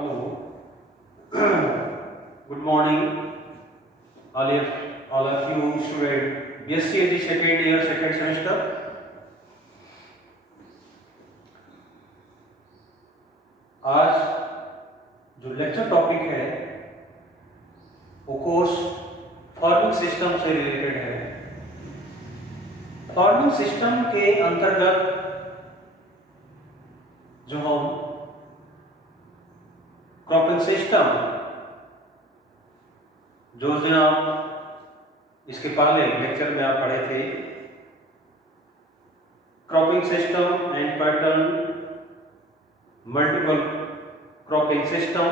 Hello. Good morning, all of you student. BSc second year, second semester. आज जो lecture topic है वो course farming system से related है। फार्मिंग सिस्टम के अंतर्गत जो हम क्रॉपिंग सिस्टम जो आप इसके पहले लेक्चर में आप पढ़े थे, cropping system and pattern, multiple cropping system,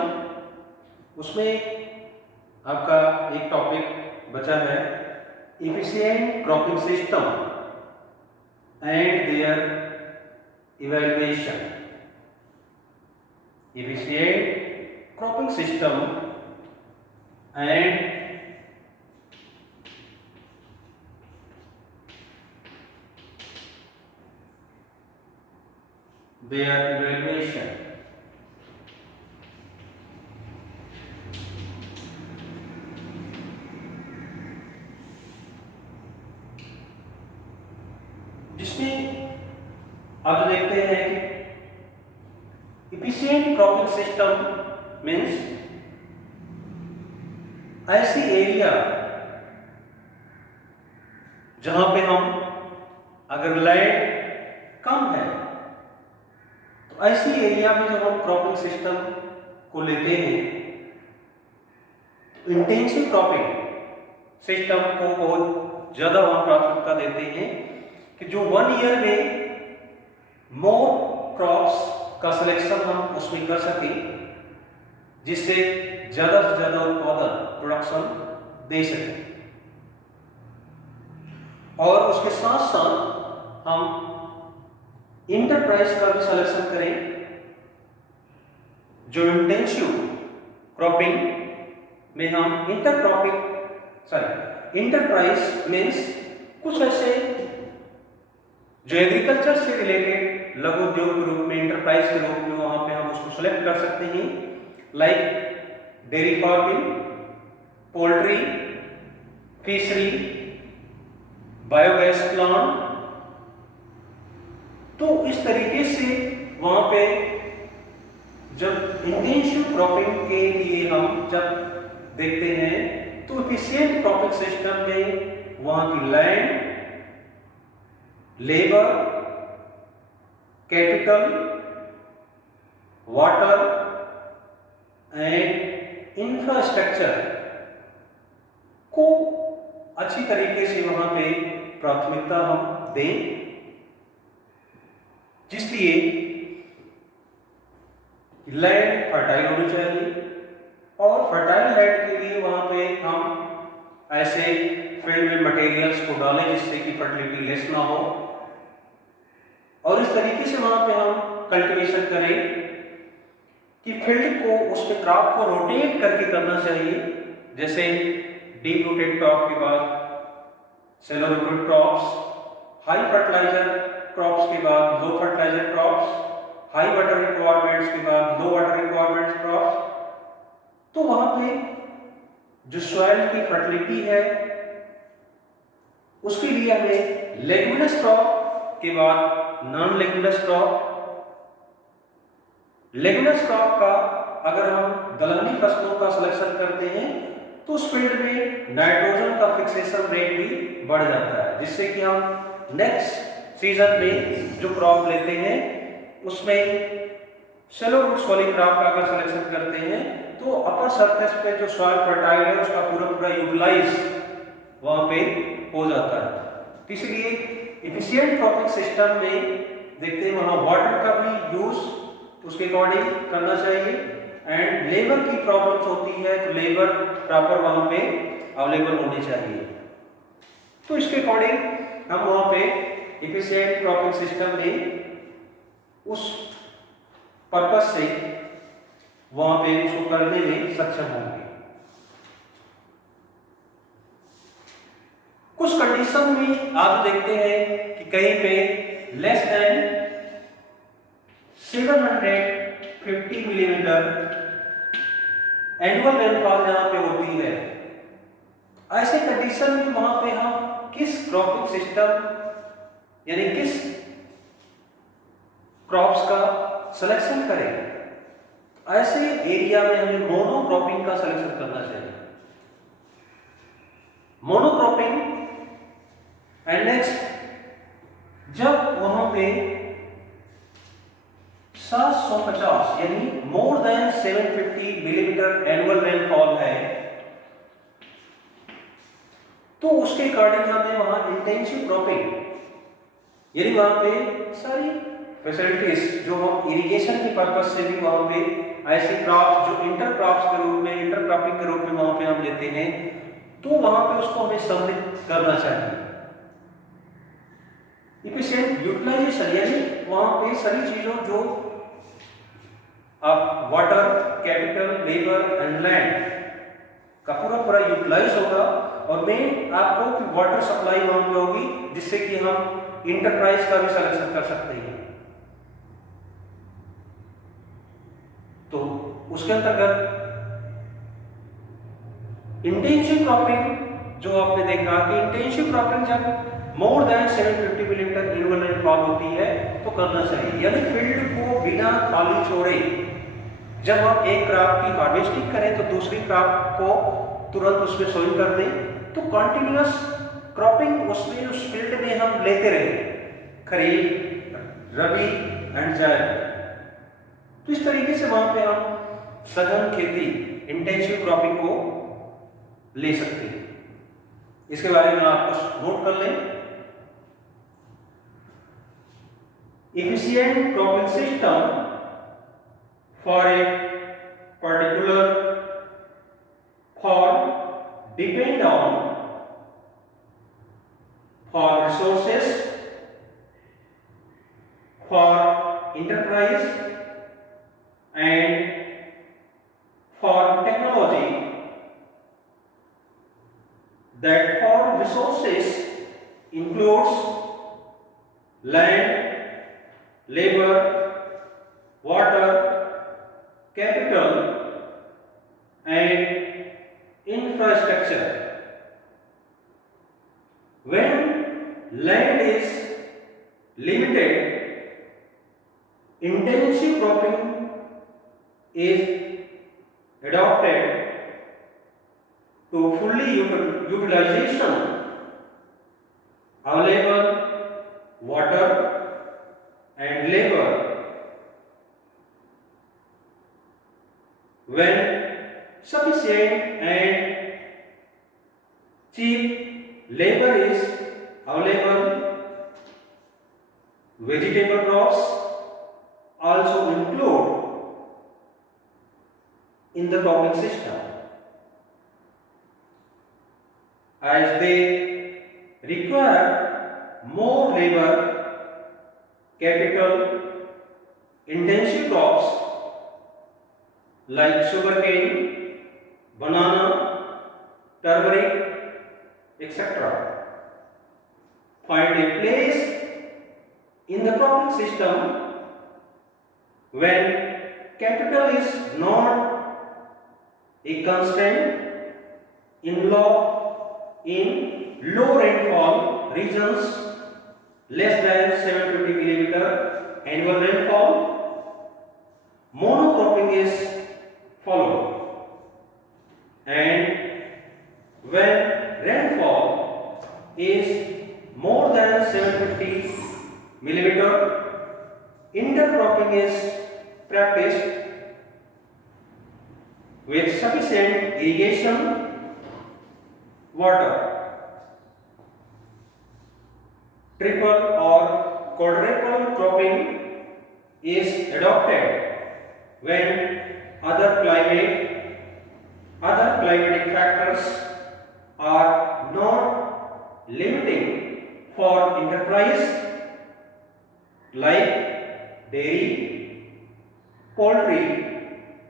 उसमें आपका एक टॉपिक बचा है efficient cropping system and their evaluation. Efficient cropping system and their evaluation। जिसमें आप जो देखते हैं कि एफिशिएंट क्रॉपिंग सिस्टम मीन्स ऐसी एरिया जहां पे हम अगर लैंड कम है तो ऐसी एरिया में जब हम क्रॉपिंग सिस्टम को लेते हैं तो इंटेंसिव क्रॉपिंग सिस्टम को बहुत ज्यादा वहां प्राथमिकता देते हैं कि जो 1 ईयर में मोर क्रॉप्स का सिलेक्शन हम उसमें कर सकें, जिससे ज्यादा से ज्यादा उत्पादन प्रोडक्शन दे सके। और उसके साथ साथ हम इंटरप्राइज का भी सिलेक्शन करें। जो इंटेंसिव क्रॉपिंग में हम इंटरप्राइज मीन्स कुछ ऐसे जो एग्रीकल्चर से रिलेटेड लघु उद्योग के रूप में, इंटरप्राइज के रूप में वहां पे हम उसको सेलेक्ट कर सकते हैं, like dairy farming, poultry, fishery, biogas plant. तो इस तरीके से वहां पे जब इंटेंसिव क्रॉपिंग के लिए हम जब देखते हैं तो एफिशिएंट क्रॉपिंग सिस्टम में वहां की land, labour, capital, water and infrastructure को अच्छी तरीके से वहां पे प्राथमिकता हम दें, जिसलिए लैंड फर्टाइल होनी चाहिए। और फर्टाइल लैंड के लिए वहां पे हम ऐसे फील्ड में मटेरियल्स को डालें जिससे कि फर्टिलिटी लेस ना हो, और इस तरीके से वहां पे हम कल्टीवेशन करें कि फील्ड को, उस पे क्रॉप को रोटेट करके करना चाहिए। जैसे डीप रूटेड क्रॉप के बाद shallow rooted crops, high fertiliser crops के बाद low fertiliser crops, high water requirements के बाद लो वाटर रिक्वायरमेंट्स क्रॉप्स। तो वहां पे जो सॉइल की फर्टिलिटी है उसके लिए हमें लेग्यूमिनस क्रॉप के बाद non leguminous crop. Leguminous crop का अगर हम दलहनी फसलों का सिलेक्शन करते हैं तो उस फील्ड में नाइट्रोजन का फिक्सेशन रेट भी बढ़ जाता है, जिससे कि हम नेक्स्ट सीजन में जो क्रॉप लेते हैं उसमें शैलो रूट्स वाली क्रॉप का अगर सिलेक्शन करते हैं तो अपर सरफेस पे जो सॉइल फर्टाइल है उसका पूरा यूटिलाइज वहां पे हो जाता है। तो इसलिए एफिशिएंट क्रॉपिंग सिस्टम में देखते हैं वहां वाटर का भी यूज उसके अकॉर्डिंग करना चाहिए, एंड लेबर की प्रॉब्लम्स होती है तो लेबर प्रॉपर वहां पे अवेलेबल होनी चाहिए। तो इसके अकॉर्डिंग हम वहां पे एफिशिएंट क्रॉपिंग सिस्टम में उस पर्पस से वहां पे उसको करने में सक्षम होंगे। कुछ कंडीशन में आप देखते हैं कि कहीं पे less than 750 millimetre annual rainfall जहां पे होती है, ऐसे कंडीशन में वहां पे हम किस क्रॉपिंग सिस्टम यानी किस क्रॉप्स का सिलेक्शन करें? ऐसे एरिया में हमें मोनोक्रॉपिंग का सिलेक्शन करना चाहिए। मोनोक्रॉपिंग एंड नेक्स्ट, जब वहां पे 750 यानी more than 750 millimetre annual rainfall है, तो उसके अकॉर्डिंग हमें वहां इंटेंसिव क्रॉपिंग यानी वहां पे सारी फैसिलिटीज जो हम इरिगेशन के पर्पज से भी वहां पे ऐसे क्रॉप्स जो इंटर क्रॉप्स के रूप में, इंटर क्रॉपिंग के रूप में वहां पे हम लेते हैं, तो वहां पे उसको हमें सम्मिलित करना चाहिए। इफिशिएंट यूटिलाइजेशन यानी वहां पे सभी चीजों जो आप water, capital, labour and land का पूरा यूटिलाइज होगा, और मेन आपको वाटर सप्लाई वहां पे होगी, जिससे कि हम इंटरप्राइज का भी सिलेक्शन कर सकते हैं। तो उसके अंतर्गत इंटेंसिव क्रॉपिंग जो आपने देखा कि इंटेंसिव क्रॉपिंग जब more than 750 millimetre annual rainfall होती है तो करना चाहिए, यानी फील्ड को बिना खाली छोड़े जब हम एक क्रॉप की हार्वेस्टिंग करें तो दूसरी क्रॉप को तुरंत उसमें सोइंग कर दें, तो कंटिन्यूअस क्रॉपिंग उसमें उस फील्ड में हम लेते रहे, खरीफ, रबी एंड जायद। तो इस तरीके से वहां पे हम सघन खेती इंटेंसिव क्रॉपिंग को ले सकते हैं। इसके बारे में आप कुछ नोट कर लें। Efficient cropping system for a particular farm depend on for resources, for enterprise and for technology. That for resources includes land, labor, water, capital and infrastructure. When land is limited, intensive cropping is adopted to fully utilization available water and labor. When sufficient and cheap labor is available, vegetable crops also include in the cropping system, as they require more labor, capital, intensive crops like sugarcane, banana, turmeric, etc. find a place in the cropping system when capital is not a constraint in low rainfall regions less than 750 millimeter annual rainfall. Monocropping is followed, and when rainfall is more than 750 millimeter, intercropping is practiced with sufficient irrigation water. Triple or quadruple cropping is adopted when other climatic factors are not limiting for enterprise like dairy, poultry,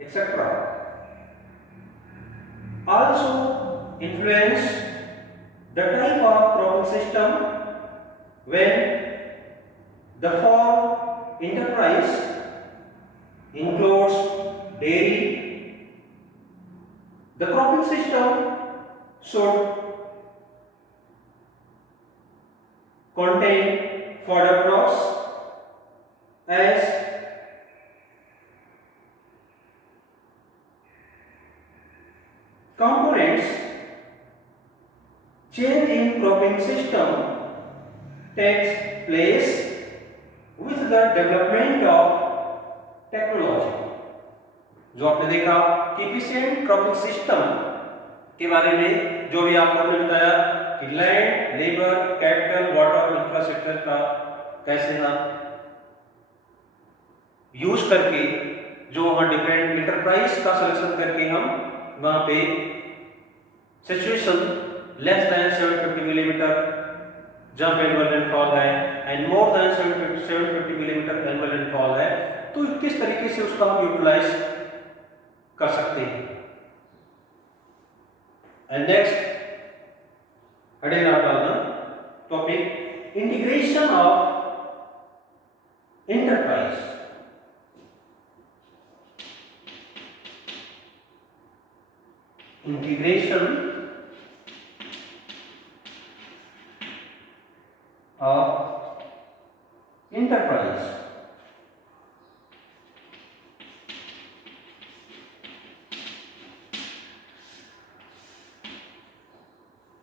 etc. Also influence the type of cropping system when the farm enterprise includes dairy, The cropping system should contain fodder crops as components. Change in cropping system takes place with the development of technology. जो आपने देखा कि efficient cropping system के बारे में जो भी आपको हमने बताया कि land, labour, capital, water, infrastructure का कैसे हम यूज करके जो वहां डिफरेंट इंटरप्राइज का सिलेक्शन करके हम वहां पे सिचुएशन लेस देन 750 मिलीमीटर जब एनुअल रेनफॉल है and more than 750 millimetre annual rainfall है, तो किस तरीके से उसका हम यूटिलाइज कर सकते हैं। एंड नेक्स्ट हेडिंग आप डालना topic integration of enterprise. Integration of enterprise।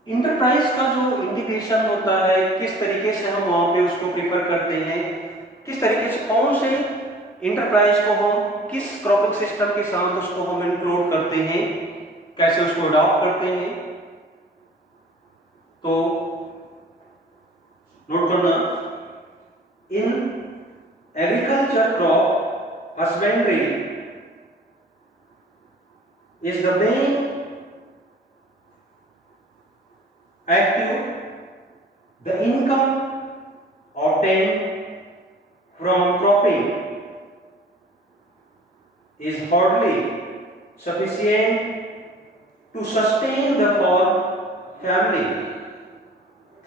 Enterprise का जो इंटीग्रेशन होता है, किस तरीके से हम वहां पे उसको प्रिफर करते हैं, किस तरीके से कौन से इंटरप्राइज को हम किस क्रॉपिंग सिस्टम के साथ उसको हम इंक्लूड करते हैं, कैसे उसको अडॉप्ट करते हैं, तो नोट करना। In agriculture crop husbandry is the main active, the income obtained from cropping is hardly sufficient to sustain the farm family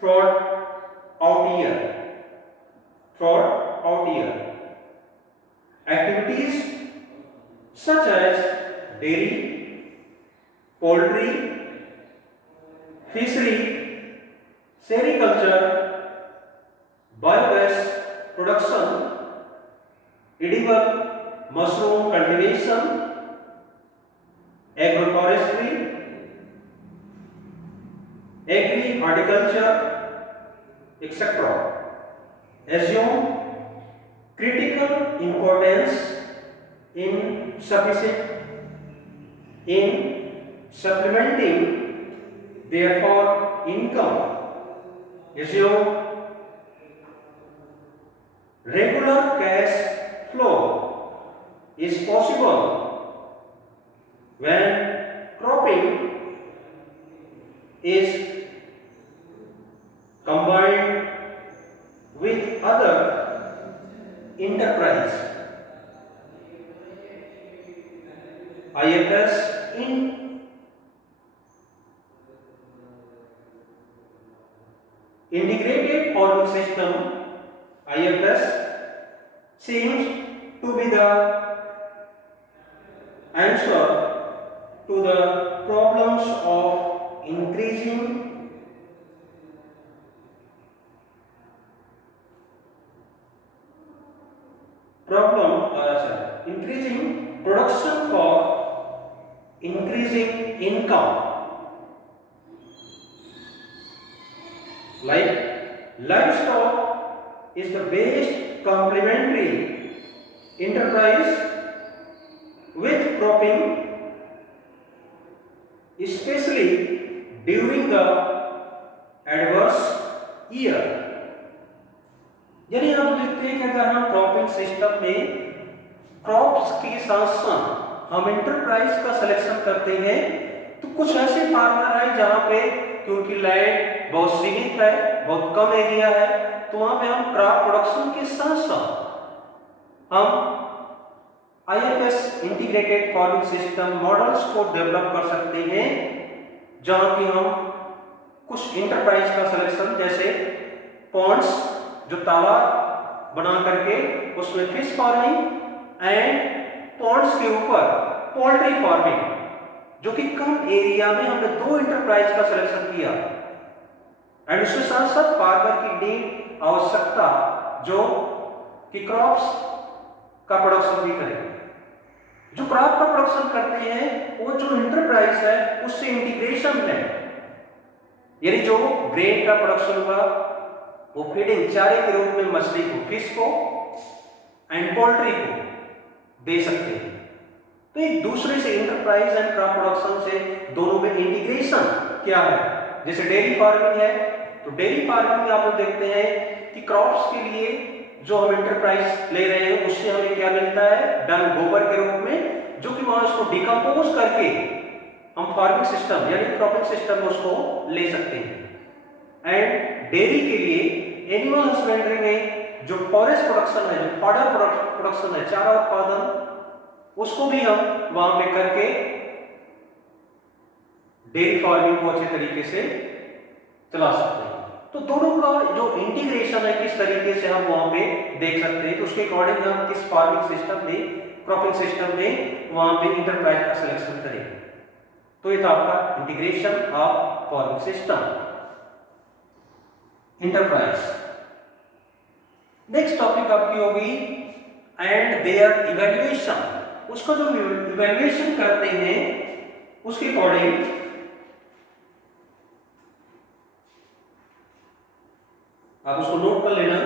throughout year. Activities such as dairy, poultry, fishery, sericulture, biogas production, edible mushroom cultivation, agroforestry, agri-horticulture, etc. assume critical importance in supplementing therefore income. Assume regular cash flow is possible when cropping is combined with other enterprise. IFS in integrated farming system, IFS, seems to be the answer to the problems of increasing production for increasing income. Like livestock is the best complementary enterprise with cropping, especially during the adverse year. यानी आप देखते हैं कि अगर हम cropping system में crops के साथ साथ हम इंटरप्राइज का सिलेक्शन करते हैं, तो कुछ ऐसे फार्मर हैं जहां पे क्योंकि लैंड बहुत सीमित है, बहुत कम एरिया है, तो वहां पे हम क्रॉप प्रोडक्शन के साथ साथ हम IFS integrated farming system models को डेवलप कर सकते हैं, जहां कि हम कुछ इंटरप्राइज का सिलेक्शन जैसे पॉन्ड्स, जो तालाब बना करके उसमें फिश फार्मिंग एंड पॉन्ड्स के ऊपर पोल्ट्री फार्मिंग, जो कि कम एरिया में हमने 2 इंटरप्राइज का सिलेक्शन किया, एंड उसके साथ साथ फार्मर की नीड आवश्यकता जो कि क्रॉप्स का प्रोडक्शन भी करें। जो क्रॉप का प्रोडक्शन करते हैं वो जो इंटरप्राइज है उससे इंटीग्रेशन है, यानी जो ग्रेन का प्रोडक्शन हुआ वो फीडिंग चारे के रूप में मछली को, फिश को एंड पोल्ट्री को दे सकते हैं। तो एक दूसरे से इंटरप्राइज एंड क्रॉप प्रोडक्शन से दोनों में इंटीग्रेशन क्या है। जैसे डेयरी फार्मिंग है, तो डेयरी फार्मिंग में आप लोग देखते हैं कि क्रॉप्स के लिए जो हम इंटरप्राइज ले रहे हैं उससे हमें क्या मिलता है, डंग, गोबर के रूप में, जो कि वहां उसको डिकम्पोज करके हम फार्मिंग सिस्टम यानी क्रॉपिंग सिस्टम में उसको ले सकते हैं। एंड डेयरी के लिए एनिमल हस्बेंड्री में जो फॉरेस्ट प्रोडक्शन है, जो फॉडर प्रोडक्शन है, चारा उत्पादन, उसको भी हम वहां पे करके डेयरी फार्मिंग को अच्छे तरीके से चला सकते हैं। तो दोनों का जो इंटीग्रेशन है किस तरीके से हम वहां पे देख सकते हैं, तो उसके अकॉर्डिंग हम किस फार्मिंग सिस्टम में, क्रॉपिंग सिस्टम में वहां पे इंटरप्राइज का सिलेक्शन करेंगे। तो ये था आपका integration of farming system, enterprise. Next topic आपकी होगी एंड देयर इवैल्यूएशन। उसको जो इवैल्यूएशन करते हैं उसके अकॉर्डिंग आप उसको नोट कर लेना।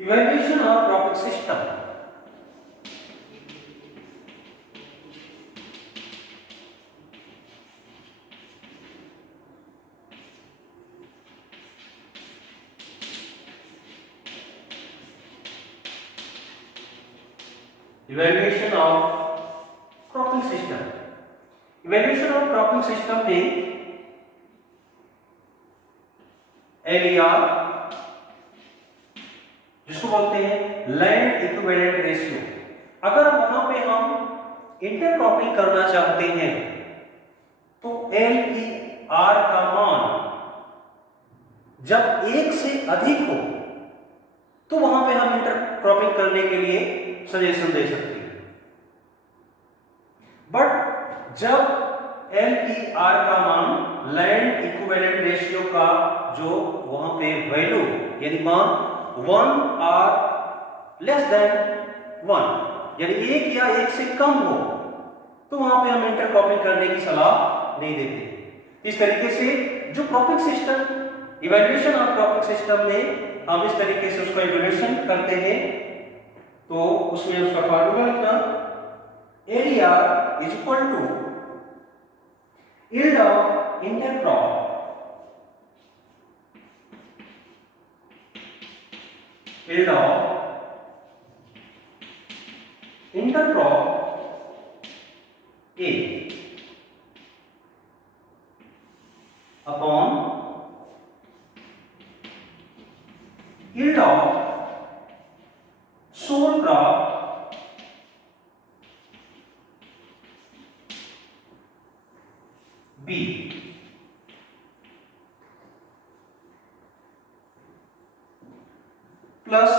Evaluation of cropping system. Evaluation of cropping system. Evaluation of cropping system में LER, जिसको बोलते हैं लैंड इक्विवेलेंट रेशियो, अगर वहां पे हम इंटरक्रॉपिंग करना चाहते हैं तो LER का मान जब 1 से अधिक हो तो वहां पे हम इंटरक्रॉपिंग करने के लिए सजेशन दे सकते हैं। बट जब LER का मान, लैंड इक्विवेलेंट रेशियो का जो वहां पे वैल्यू यानी मान 1 और लेस देन 1 यानी 1 या 1 से कम हो तो वहां पे हम इंटरक्रॉपिंग करने की सलाह नहीं देते। इस तरीके से जो cropping system, evaluation of cropping system में हम इस तरीके से उसका इवैल्यूएशन करते हैं। तो उसमें उसका फार्मूला लिखना, LER is equal to yield of intercrop, yield of intercrop A upon yield of sole crop B plus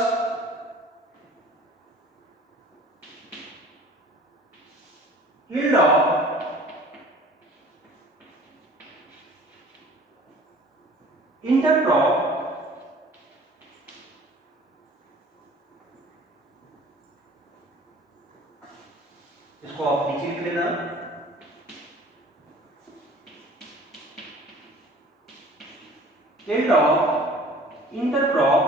yield of intercrop इसको आप नीचे लिख लेना, yield of intercrop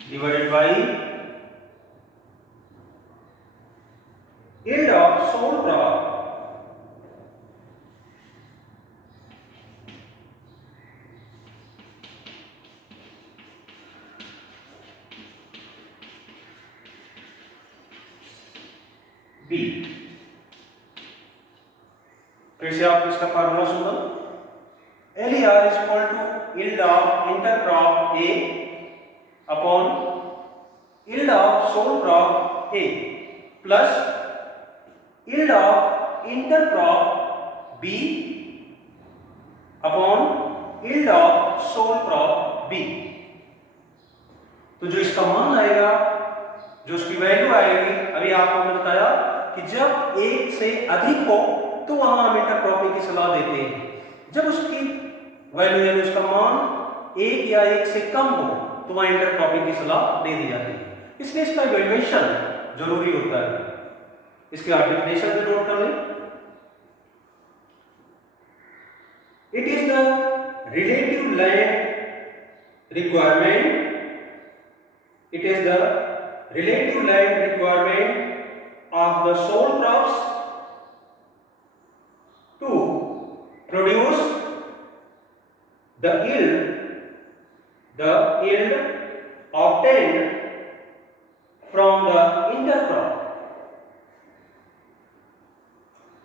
divided by yield of sole crop B। फिर से आप इसका formula सुनो, LER is equal to yield of intercrop A upon yield of sole crop A plus yield of intercrop B upon yield of sole crop B। तो जो इसका मान आएगा, जो उसकी वैल्यू आएगी, अभी आपको हमने बताया कि जब एक से अधिक हो तो वहां हम इंटरक्रॉपिंग की सलाह देते हैं। जब उसकी वैल्यू यानी उसका मान एक या एक से कम हो तो वहां इंटरक्रॉपिंग की सलाह दे दी जाती है। इसलिए इसका इवैल्यूएशन जरूरी होता है। इसके आप डेफिनेशन भी नोट कर लें। It is the relative land requirement, it is the relative land requirement of the sole crops to produce the yield obtained from the intercrop।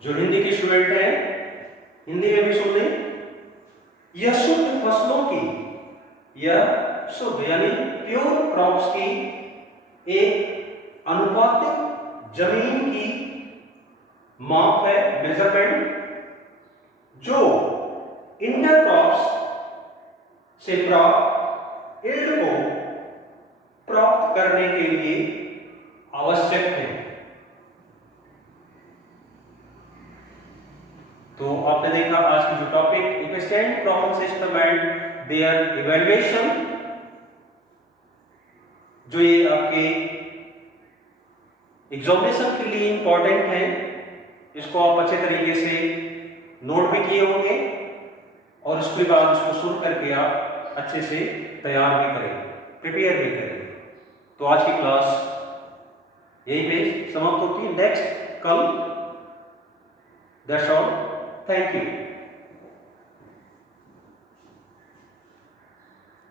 जो हिंदी के स्टूडेंट हैं हिंदी में भी सुन लें, यह शुद्ध फसलों की, यह शुद्ध यानी प्योर क्रॉप्स की एक अनुपातिक जमीन की माप है, मेजरमेंट, जो इंटरक्रॉप्स से प्राप्त यील्ड को प्राप्त करने के लिए आवश्यक है। तो आपने देखा आज की जो topic efficient cropping system and their evaluation, जो ये आपके एग्जामिनेशन के लिए इंपॉर्टेंट है। इसको आप अच्छे तरीके से नोट भी किए होंगे और उसके बाद इसको सुन करके आप अच्छे से तैयार भी करें, प्रिपेयर भी करें। तो आज की क्लास यही पे समाप्त होती है। नेक्स्ट कल। That's all. Thank you.